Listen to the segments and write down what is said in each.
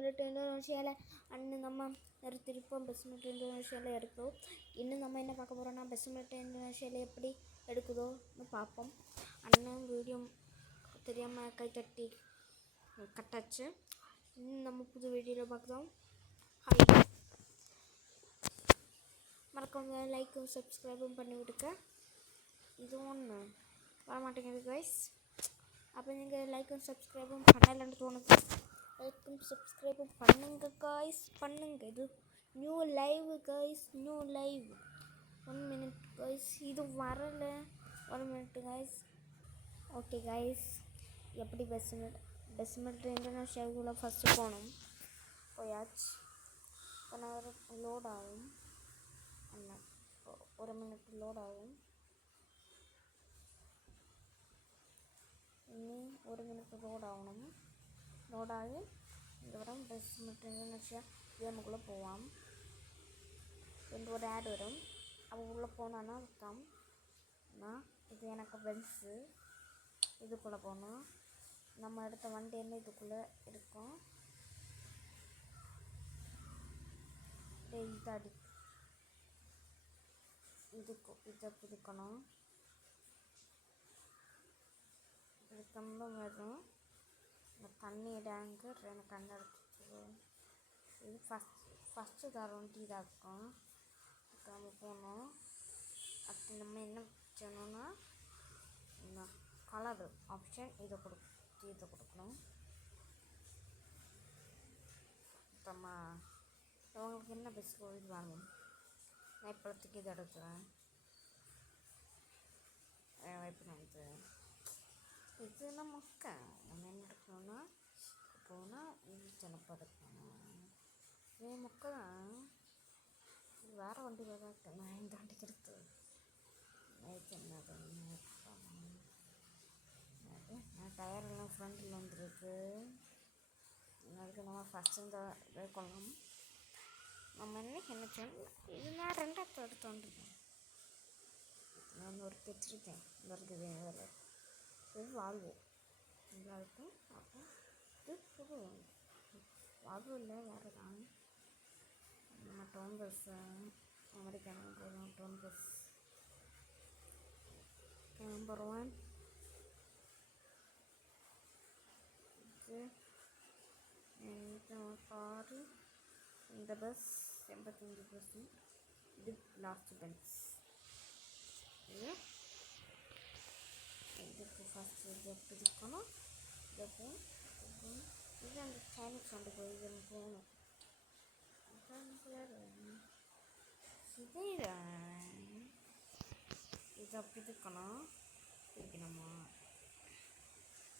മിലിറ്റ് ഇന്തോനേഷ്യയിലെ അന്ന് നമ്മൾ நிறுத்திருப்போம். பெஸ்ட் மிலிட் இந்தோனேஷியாவில் எடுக்கிறோம். இன்னும் நம்ம என்ன பார்க்க போகிறோம்னா பெஸ்ட் மிலிட் இந்தோனேஷியாவில் எப்படி எடுக்குதோன்னு பார்ப்போம். அண்ணன் வீடியோ தெரியாமல் கை தட்டி கட்டாச்சு. இன்னும் நம்ம புது வீடியோவில் பார்க்குறோம். ஹாய், மறக்காம லைக்கும் சப்ஸ்கிரைபும் பண்ணி விடுங்க. இது ஒன்று வரமாட்டேங்குது கைஸ். அப்போ நீங்கள் லைக்கும் சப்ஸ்கிரைபும் பண்ணலன்னு தோணுது. லைக்கும் சப்ஸ்கிரைபும் பண்ணுங்க கைஸ், பண்ணுங்க. இது new live guys, new live. 1 minute guys, இது வரல. 1 minute கைஸ். ஓகே கைஸ், எப்படி பெஸ்ட் மிலிட் இந்தோனேஷியாவுக்குள்ளே ஃபஸ்ட்டு போகணும். போயாச்சு. கொஞ்ச லோட் ஆகும். 1 minute லோட் ஆகும். இன்னும் 1 minute லோட் ஆகணும். லோட் ஆகி இந்த வரும் பெஸ்ட் மிலிட் இந்தோனேஷியா கேமுக்குள்ளே போவான். ரெண்டு ஒரு ஆட் வரும். அப்போ உள்ளே போனான்னா தான் இது எனக்கு பென்ஸு. இதுக்குள்ளே போகணும். நம்ம எடுத்த வண்டி என்ன இதுக்குள்ளே இருக்கும். இதாடி இதை பிடிக்கணும். பிடிக்கணும்னு வரும். இந்த தண்ணி டேங்கு எனக்கு கண்ணு எடுத்துச்சு. இது ஃபஸ்ட்டு தரோம் டீ தான் இருக்கும். நம்ம போகணும். அப்படி நம்ம என்ன செய்யணும்னா இந்த கலரு ஆப்ஷன் இதை கொடுக்கணும். நம்ம அவங்களுக்கு என்ன பெஸ்ட் இது வாங்கும். நான் இப்போத்துக்கு இதை எடுக்கிறேன். வைப்பு இது நமக்கு நம்ம என்ன எடுக்கணும்னா போனால் இது சிலப்போ எடுக்கணும். இது மொக்க தான். வேறு வண்டி தான் இருக்கு. நான் இந்த வண்டிக்கு எடுத்து நான் டயர்லாம் ஃப்ரண்டில் வந்துருக்கு. அதுக்கு நம்ம ஃபஸ்ட்டு இந்த இதை கொள்ளலாம். நம்ம இன்னைக்கு என்ன செய்யணும். இது நான் 2வது எடுத்து வந்துருக்கேன். நான் ஒரு வச்சுருக்கேன். இந்த இருக்குது வேறு இது வால்வோ நல்லா இருக்கும். அப்போ இது புது வால்வோ இல்லை வேறு தான். நம்ம டவுன் பஸ்ஸு அமெரிக்கான போகிறோம். டவுன் பஸ் நம்பர் 1 இது காரு. இந்த பஸ் 85%. இது லாஸ்ட் பென்ஸ். இதுக்கு ஃபஸ்ட்டு இதை பிடிக்கணும். இதை போகணும். இது அந்த சைனீஸ் வண்டி போய் இது போகணும். இதை பிடிக்கணும். பிடிக்கணுமா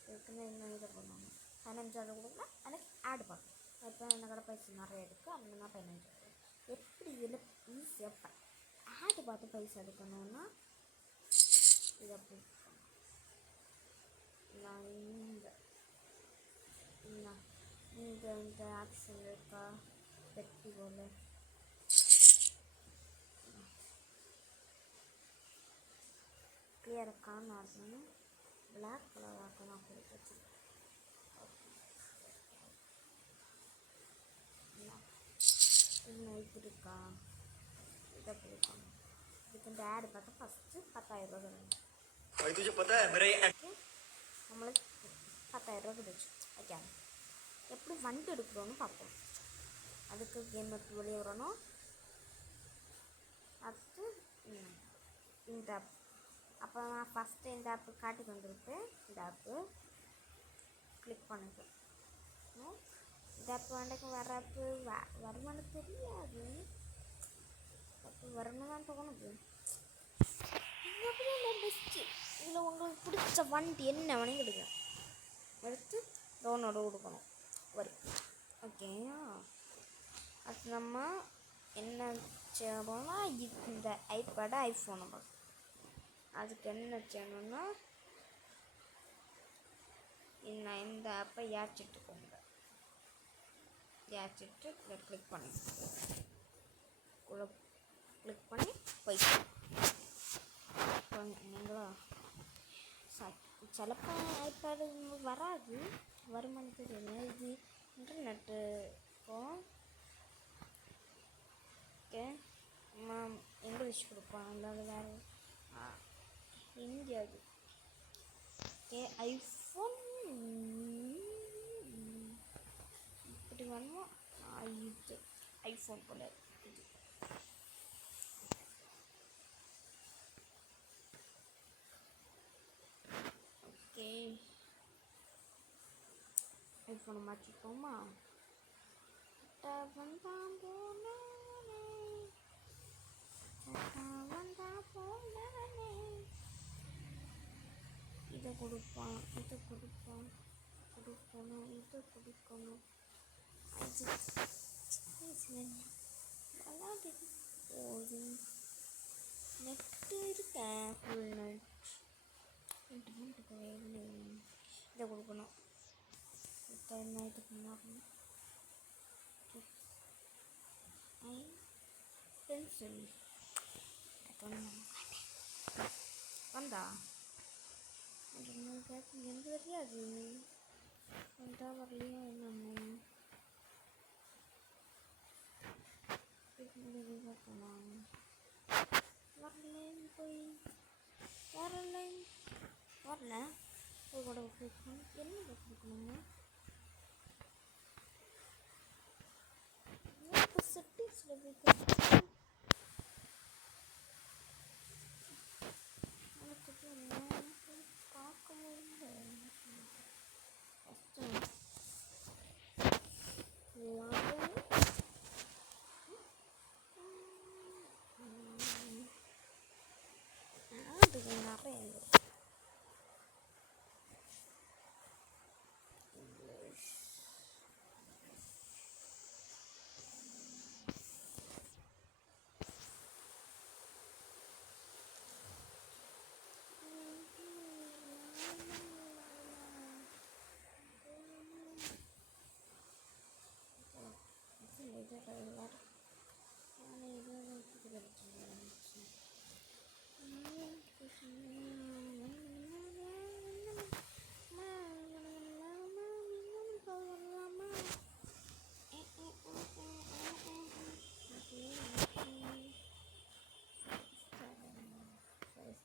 இதுக்குன்னு இன்னும் இதை பண்ணணும். 15 கொடுக்கலாம். எனக்கு ஆடு பார்க்கணும். இப்போ என்ன கடை பைசா நிறைய இருக்குது. அப்படின்னா 15 எப்படி இதில் ஈஸியாக ஆடு பார்த்து பைசா எடுக்கணும்னா இதை பிடிக்கணும். நான் இந்த ஆக்ஷன் இருக்கா பெட்டி போல் கிளியர் காணும். பிளாக் கலர் ஆக்கலாம் கொடுத்து வச்சுருக்கேன். இன்னும் இது இருக்கா இதை பிடிக்கணும். இதுக்கு இந்த ஆடு பார்த்தா ஃபஸ்ட்டு 10,000 ரூபா வேணும். நம்மளுக்கு 10,000 ரூபா கிடைச்சு. ஓகே, எப்படி வண்டி எடுக்கிறோன்னு பார்ப்போம். அதுக்கு கேம் எடுத்து வெளியே வரணும். அடுத்து இந்த ஆப். அப்போ நான் ஃபஸ்ட்டு இந்த ஆப்பு காட்டி வந்துருப்பேன். இந்த ஆப்பு கிளிக் பண்ணிட்டு இந்த ஆப்பு வேண்டைக்கு வர ஆப்பு வருமானு தெரியாது. அப்போ வரணும் தான் தோணுது. பெஸ்ட்டு. இதில் உங்களுக்கு பிடிச்ச வண்டி என்ன வேணும் எடுங்க. எடுத்து டவுன்லோடு கொடுக்கணும் வரும். ஓகே, அது நம்ம என்ன செய்யணும்னா இந்த ஐபேடு ஐஃபோன் நம்ம அதுக்கு என்ன செய்யணும்னா இந்த ஆப்பை ஏற்றிட்டுக்கோங்க. ஏற்றிட்டு கிளிக் பண்ணி போய்ட்டு நீங்களா சிலப்போ ஐபேடு வராது. வருமானு தெரியல. இது இன்டர்நெட்டு இருக்கும். ஓகே, இங்கிலீஷ் கொடுப்பான், அதாவது வேறு இந்தியா. ஓகே, ஐஃபோன் இப்படி வேணுமா? இது ஐஃபோன் போல இது. ஓகே, ஐஃபோனை மாற்றிப்போமா? இதை கொடுப்பான், இதை கொடுப்பான், கொடுக்கணும், இதை கொடுக்கணும். போதும், நெட்டு இருக்கேன், ஃபுல் நெட். இன்டர்நெட்டுக்கு வேணும். இதை கொடுக்கணும். என்ன இது பண்ணாலும் பென்சில் வந்தா எனக்கு தெரியாது. வந்தா வரலையா என்னன்னு வரல போய் வரல வரல போய் கூட கொடுக்கணும். என்ன கொடுக்கணுமா? செட்டிங்ஸில் போய் கொடுக்கணும். எனக்கு பார்க்க முடியல. அதுக்கு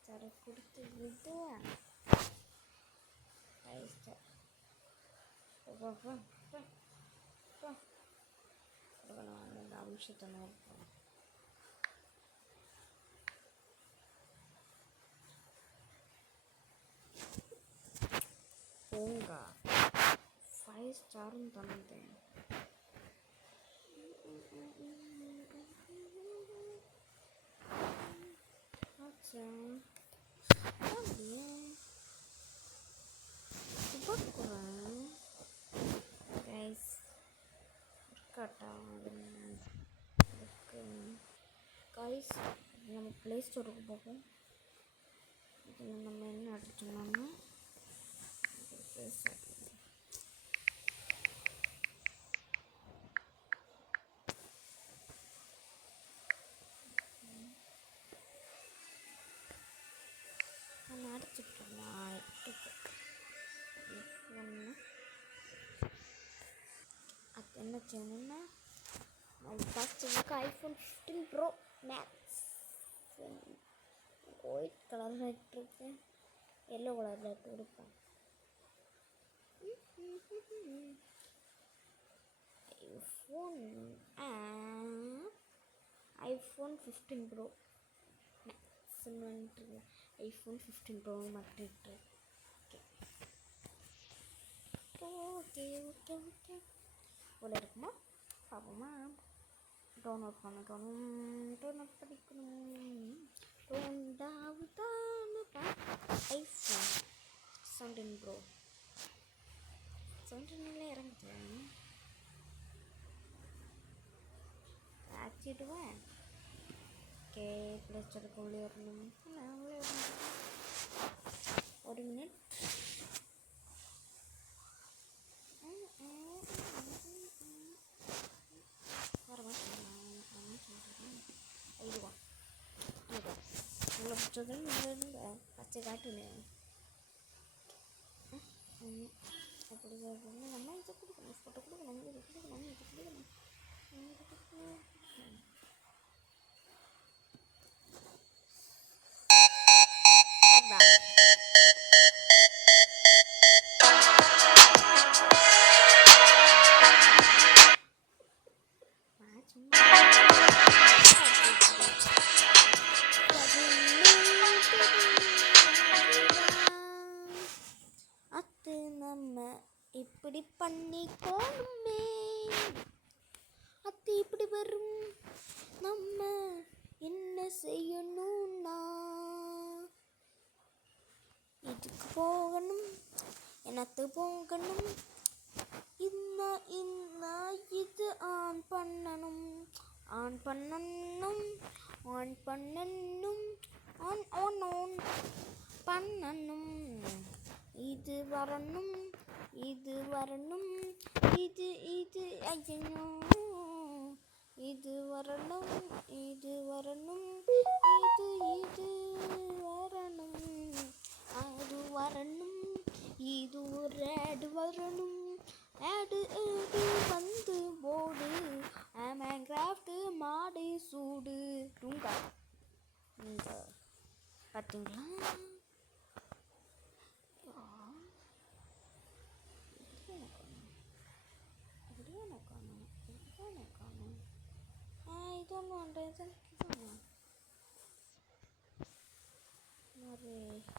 நிறைய கொடுத்து விடுவேன். அந்த அம்சத்தை நோக்கம் போங்க. 5 ஸ்டாரும் தந்தேன். கைஸ், நம்ம ப்ளே ஸ்டோருக்கு போகும். இதில் நம்ம என்ன அடிச்சோம்னா நான் அடிச்சுட்டேன். அது என்ன செய்யணும்னா, ஃபஸ்ட்டு எனக்கு ஐஃபோன் 15 ப்ரோ மேக்ஸ் ஒயிட் கலரில் இருக்கு, எல்லோ கலரில் இருக்கு கொடுப்பேன். IPhone 15 pro max iPhone 15 pro மட்டும் ஓகே ஓகே ஓகே ஓகே போல இருக்குமா? பார்ப்போமா? டவுன்லோட் பண்ணணும், டவுன்லோட் படிக்கணும். ஐஃபோன் 17 ப்ரோ 17 இறங்குது. ஆக்கிடுவேன். ஓகே, ப்ளே ஸ்டோருக்கு உள்ளே வரணும். உள்ளே வரணும். ஒரு மினிட். இதுவா உங்களை பிடிச்சது பச்சை காட்டுனேன். அப்படி நம்ம இதை கொடுக்கணும், ஃபோட்டோ கொடுக்கணும். பண்ணிக்கோணுமே. அது இப்படி வரும், நம்ம என்ன செய்யணும்னா இதுக்கு போகணும், எனக்கு போகணும், இது ஆன் பண்ணணும், ஆன் பண்ணணும், ஆன் பண்ணணும், ஆன் ஆன் ஆன் பண்ணணும். இது வரணும், இது வரணும், இது ஐயோ, இது வரணும், இது வரணும், இது வரணும், அது வரணும், இது ஒரு ஆடு வரணும், ஆடு வந்து போடு, மைன்கிராஃப்ட் மாடு சூடு டூங்கா. இந்த பார்த்தீங்களா, இதொன்று பண்ணுறது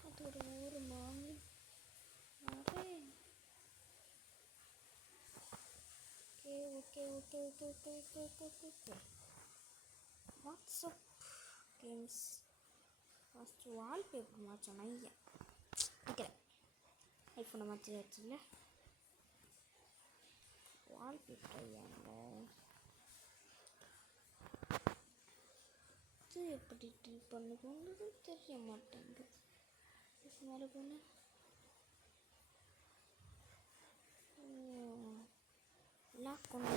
அதோட ஊர் மாமி okay. WhatsApp games first wallpaper மாற்றணும். ஐயா நிற்கிறேன், ஐஃபோனை மாற்றியாச்சுல்ல. வால்பேப்பர் ஐயாங்க இது எப்படி ட்ரீட் பண்ணுறது தெரிய மாட்டேங்குது. மேலே போன லாக் கொண்டு